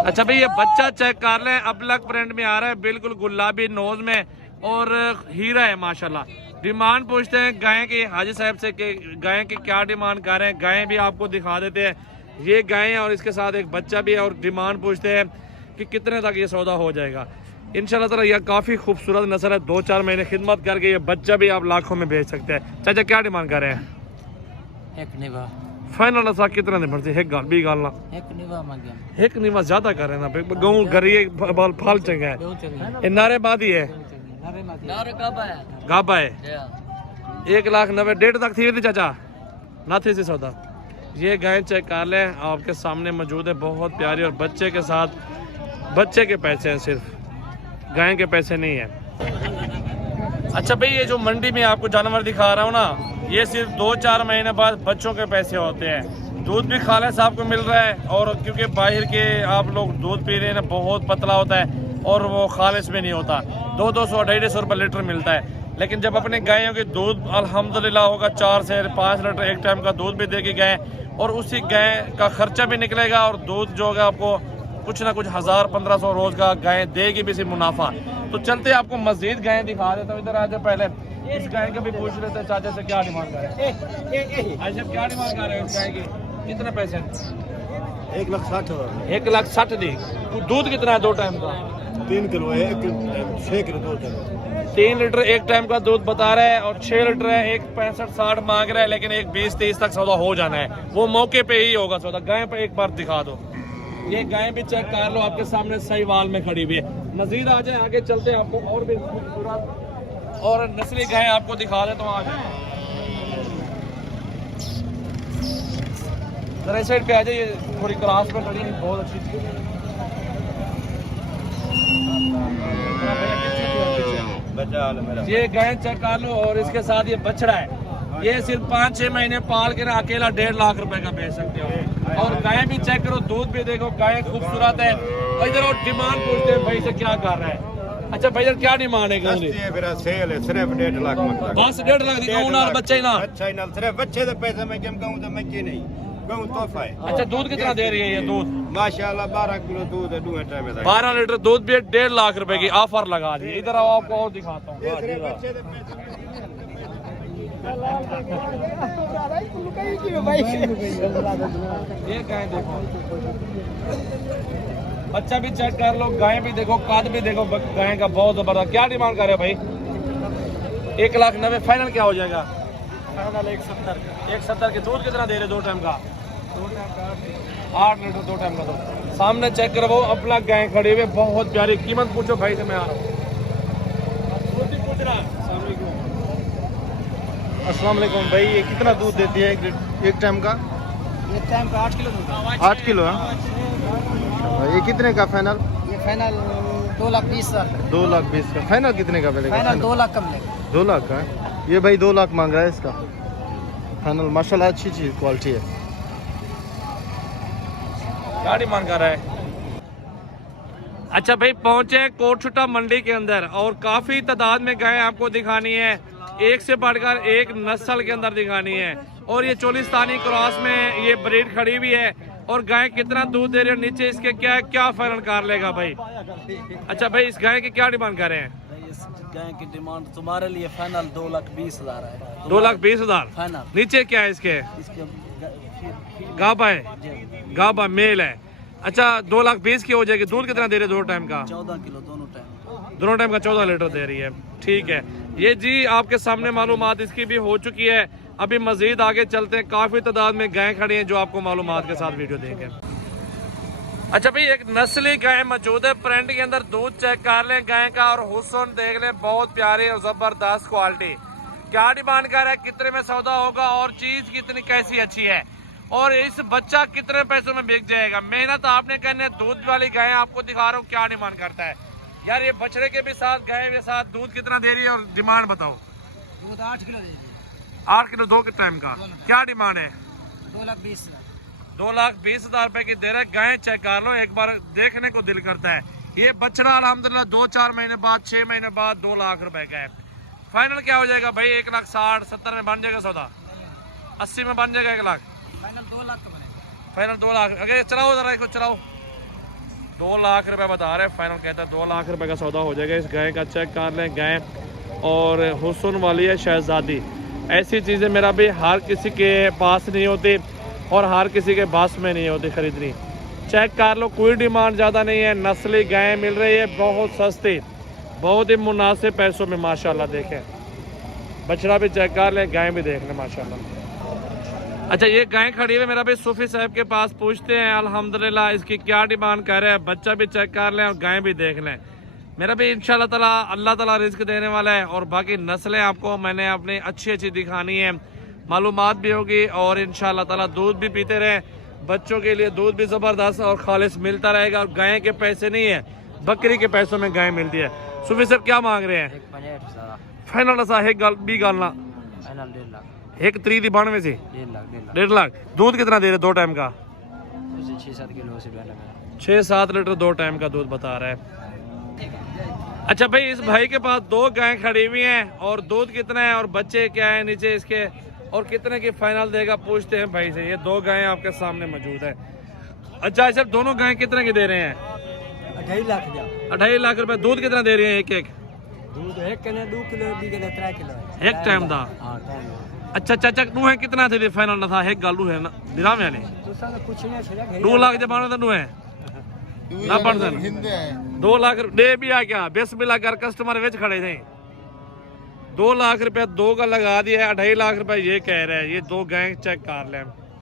अच्छा भाई, ये बच्चा चेक कर लें, अबलक प्रिंट में आ रहा है, बिल्कुल गुलाबी नोज में और हीरा है माशाल्लाह। डिमांड पूछते हैं गाय के हाजी साहब से कि गाय की क्या डिमांड कर रहे हैं। गाय भी आपको दिखा देते हैं, ये गाय है और इसके साथ एक बच्चा भी है। और डिमांड पूछते हैं कि कितने तक ये सौदा हो जाएगा। इंशाल्लाह ताला यह काफ़ी खूबसूरत नस्ल है। 2-4 महीने खिदमत करके ये बच्चा भी आप लाखों में बेच सकते हैं। चाचा क्या डिमांड कर रहे हैं? फाइनल सा कितना नहीं पड़ती? एक गाल भी गाल ना एक निवा ज्यादा कर रहे ना गहूँ गरी बाल फाल चंगा है। ये नारेबाद ही है, गाबा है। 1,90,000 डेढ़ तक थी चाचा ना थी सौदा। ये गाय चेक कर लें, आपके सामने मौजूद है, बहुत प्यारी और बच्चे के साथ। बच्चे के पैसे हैं, सिर्फ गाय के पैसे नहीं है। अच्छा भाई, ये जो मंडी में आपको जानवर दिखा रहा हूँ ना, ये सिर्फ 2-4 महीने बाद बच्चों के पैसे होते हैं। दूध भी खालिस आपको मिल रहा है, और क्योंकि बाहर के आप लोग दूध पी रहे हैं ना, बहुत पतला होता है और वो खालिस भी नहीं होता। 200 250 रुपये लीटर मिलता है। लेकिन जब अपने गायों के दूध अल्हम्दुलिल्लाह होगा 4 से 5 लीटर एक टाइम का दूध भी दे के गए, और उसी गाय का खर्चा भी निकलेगा, और दूध जो होगा आपको कुछ ना कुछ 1000-1500 रोज का गाय देगी भी सिर्फ मुनाफा। तो चलते आपको मजीद गाय दिखा देता हूँ। इधर आ जाए, पहले इस गाय का भी पूछ लेते हैं चाचा से क्या डिमांड कर रहे हैं। अच्छा, क्या डिमांड कर रहे हैं इस गाय की? कितने पैसे? 1,60,000। 1,60,000 दी। दूध कितना है 2 टाइम का? 3 किलो है, 6 किलो दूध है। 3 लीटर एक टाइम का दूध बता रहा है, और 6 लीटर है। 1,65-60 मांग रहा है, लेकिन 1,20-30 तक सौदा हो जाना है। वो मौके पे ही होगा सौदा। गाय पे एक बार दिखा दो। ये गाय भी चेक कर लो, आपके सामने सही वाल में खड़ी हुई है। मजीद आ जाए, आगे चलते हैं, आपको और भी खूबसूरत और नस्ली गाय आपको दिखा देता हूँ। आज जरा इस साइड पे आ जाइए, थोड़ी क्रॉस पे खड़ी है, बहुत अच्छी चीज है। ये गाय चेक कर लो, और इसके साथ ये बछड़ा है। ये सिर्फ 5-6 महीने पाल के ना अकेला 1.5 लाख रुपए का बेच सकते हो। और गाय भी चेक करो, दूध भी देखो, गाय खूबसूरत है। और इधर और डिमांड पूछते हैं भाई से क्या कर रहा है। अच्छा भाई, क्या डिमांड है? सेल है सिर्फ 1.5 लाख। बस 1.5 लाख दी और बच्चे ही ना? अच्छा ही ना, सिर्फ बच्चे के पैसे में क्या कहूँ तो मैं की नहीं कहूँ, तोहफा है। अच्छा, दूध कितना दे रही है ये? दूध माशाल्लाह 12 किलो दूध है, 2 टाइम में 12 लीटर दूध भी 1.5 लाख रुपए की ऑफर लगा दी। इधर आओ, आपको और दिखाता हूँ। ये गाय देखो, बच्चा भी चेक कर लो, गाय भी देखो, काद भी देखो, गाय का बहुत जबरदस्त। क्या डिमांड कर रहे हो भाई? 1,90,000 फाइनल क्या हो जाएगा? फाइनल 170। 170 के। दूध कितना दे रहे 2 टाइम का? 8 लीटर 2 टाइम का दूध। सामने चेक करो, वो अपना गाय खड़ी हुई, बहुत प्यारी। कीमत पूछो भाई से, मैं आ रहा हूँ। अस्सलाम वालेकुम भाई, ये कितना दूध देती है एक टाइम का? एक टाइम का 8 किलो दूध। 8 किलो है। ये कितने का फाइनल? ये फाइनल 2,20,000। 2,20,000 का। फाइनल कितने का मिलेगा? फाइनल 2 लाख का मिलेगा। 2 लाख का है। ये भाई 2 लाख मांग रहा है इसका फाइनल। माशाल्लाह अच्छी चीज क्वालिटी है। क्या डिमांड कर रहा है? अच्छा भाई, पहुंचे कोटछुट्टा मंडी के अंदर, और काफी तादाद में गाय आपको दिखानी है। एक से बढ़कर एक नस्ल के अंदर दिखानी है। और ये चोलिस्तानी क्रॉस में ये ब्रीड खड़ी हुई है। और गाय कितना दूध दे रही है, नीचे इसके क्या फाइनल कर लेगा भाई? अच्छा भाई, इस गाय की क्या डिमांड कर रहे हैं? इस गाय की डिमांड तुम्हारे लिए फाइनल 2,20,000 है। 2,20,000 फाइनल। नीचे क्या है इसके? इसके गाबा है, गाबा मेल है। अच्छा, 2,20,000 की हो जाएगी। दूध कितना दे रहे 2 टाइम का? 14 किलो दोनों टाइम। दोनों टाइम का 14 लीटर दे रही है। ठीक है, ये जी आपके सामने मालूमात इसकी भी हो चुकी है। अभी मजीद आगे चलते हैं, काफी तादाद में गाय खड़ी हैं जो आपको मालूमात के साथ वीडियो देंगे। अच्छा भाई, एक नस्ली गाय मौजूद है प्रिंट के अंदर। दूध चेक कर लें गाय का, और हुस्न देख लें, बहुत प्यारी और जबरदस्त क्वालिटी। क्या डिमांड कर रहा है, कितने में सौदा होगा, और चीज कितनी कैसी अच्छी है, और इस बच्चा कितने पैसों में बिक जाएगा? मेहनत आपने करनी है। दूध वाली गाय आपको दिखा रहा हूँ क्या डिमांड करता है। यार, ये बछड़े के भी साथ गाय के साथ दूध कितना दे रही है, और डिमांड बताओ। दूध 8 किलो दे 8 किलो 2 के टाइम का। क्या डिमांड है? 2,20,000। 2,20,000 रुपए की दे रहे। गाय चेक कर लो, एक बार देखने को दिल करता है। ये बछड़ा अल्हम्दुलिल्लाह 2-4 महीने बाद, 6 महीने बाद 2 लाख रुपए का है। फाइनल क्या हो जाएगा भाई? 1,60,70 में बन जाएगा सौदा? 80 में बन जाएगा 1 लाख? फाइनल 2 लाख का बनेगा। फाइनल 2 लाख। अगर चलाओ जरा इसको, चलाओ। 2 लाख रुपए बता रहे हैं, फाइनल कहता है 2 लाख रुपए का सौदा हो जाएगा। इस गाय का चेक कर लें, गाय और हुस्न वाली है शहजादी। ऐसी चीज़ें मेरा भी हर किसी के पास नहीं होती और हर किसी के बस में नहीं होती खरीदनी। चेक कर लो, कोई डिमांड ज़्यादा नहीं है, नस्ली गाय मिल रही है बहुत सस्ती, बहुत ही मुनासिब पैसों में माशाल्लाह। देखें बछड़ा भी चेक कर लें, गाय भी देख लें माशाल्लाह। अच्छा ये गाय खड़ी है मेरा भाई सूफी साहब के पास, पूछते हैं अल्हम्दुलिल्लाह इसकी क्या डिमांड कर रहे हैं। बच्चा भी चेक कर लें और गाय भी देख लें मेरा भी। इंशाल्लाह ताला अल्लाह ताला रिस्क देने वाला है और बाकी नस्लें आपको मैंने अपनी अच्छी अच्छी दिखानी है, मालूमात भी होगी और इंशाल्लाह ताला दूध भी पीते रहे। बच्चों के लिए दूध भी ज़बरदस्त और खालिश मिलता रहेगा और गाय के पैसे नहीं है, बकरी के पैसों में गाय मिलती है। सूफी साहब क्या मांग रहे हैं? फाइनल सा एक गल भी गलना 1 3 दी 92 से 1.5 लाख। दूध कितना दे रहे 2 टाइम का? 6-7 किलो 6-7 लीटर 2 टाइम का दूध बता रहा है। अच्छा भाई इस भाई के पास 2 गाय खड़ी हुई हैं और दूध कितना है और बच्चे क्या है नीचे इसके और कितने की फाइनल देगा, पूछते हैं भाई से। ये 2 गायें आपके सामने मौजूद है। अच्छा सर दोनों गायें कितने की दे रहे हैं? 2.5 लाख। 2.5 लाख रुपए। दूध कितना दे रहे हैं एक दूध 1 किलो 2 किलो 3 किलो एक टाइम का? हाँ टाइम। अच्छा चाचा नू है कितना थे फाइनल ना था एक गालू है ना दिराम यानी दूसरा तो कुछ नहीं है 2 लाख जब आने तनु है ना पड़ देन 2 लाख दे भी आ क्या बिस्मिल्लाह कर कस्टमर विच खड़े थे। 2 लाख रुपए 2 का लगा दिया है, 2.5 लाख रुपए ये कह रहे हैं। ये 2 गाय चेक कर लें।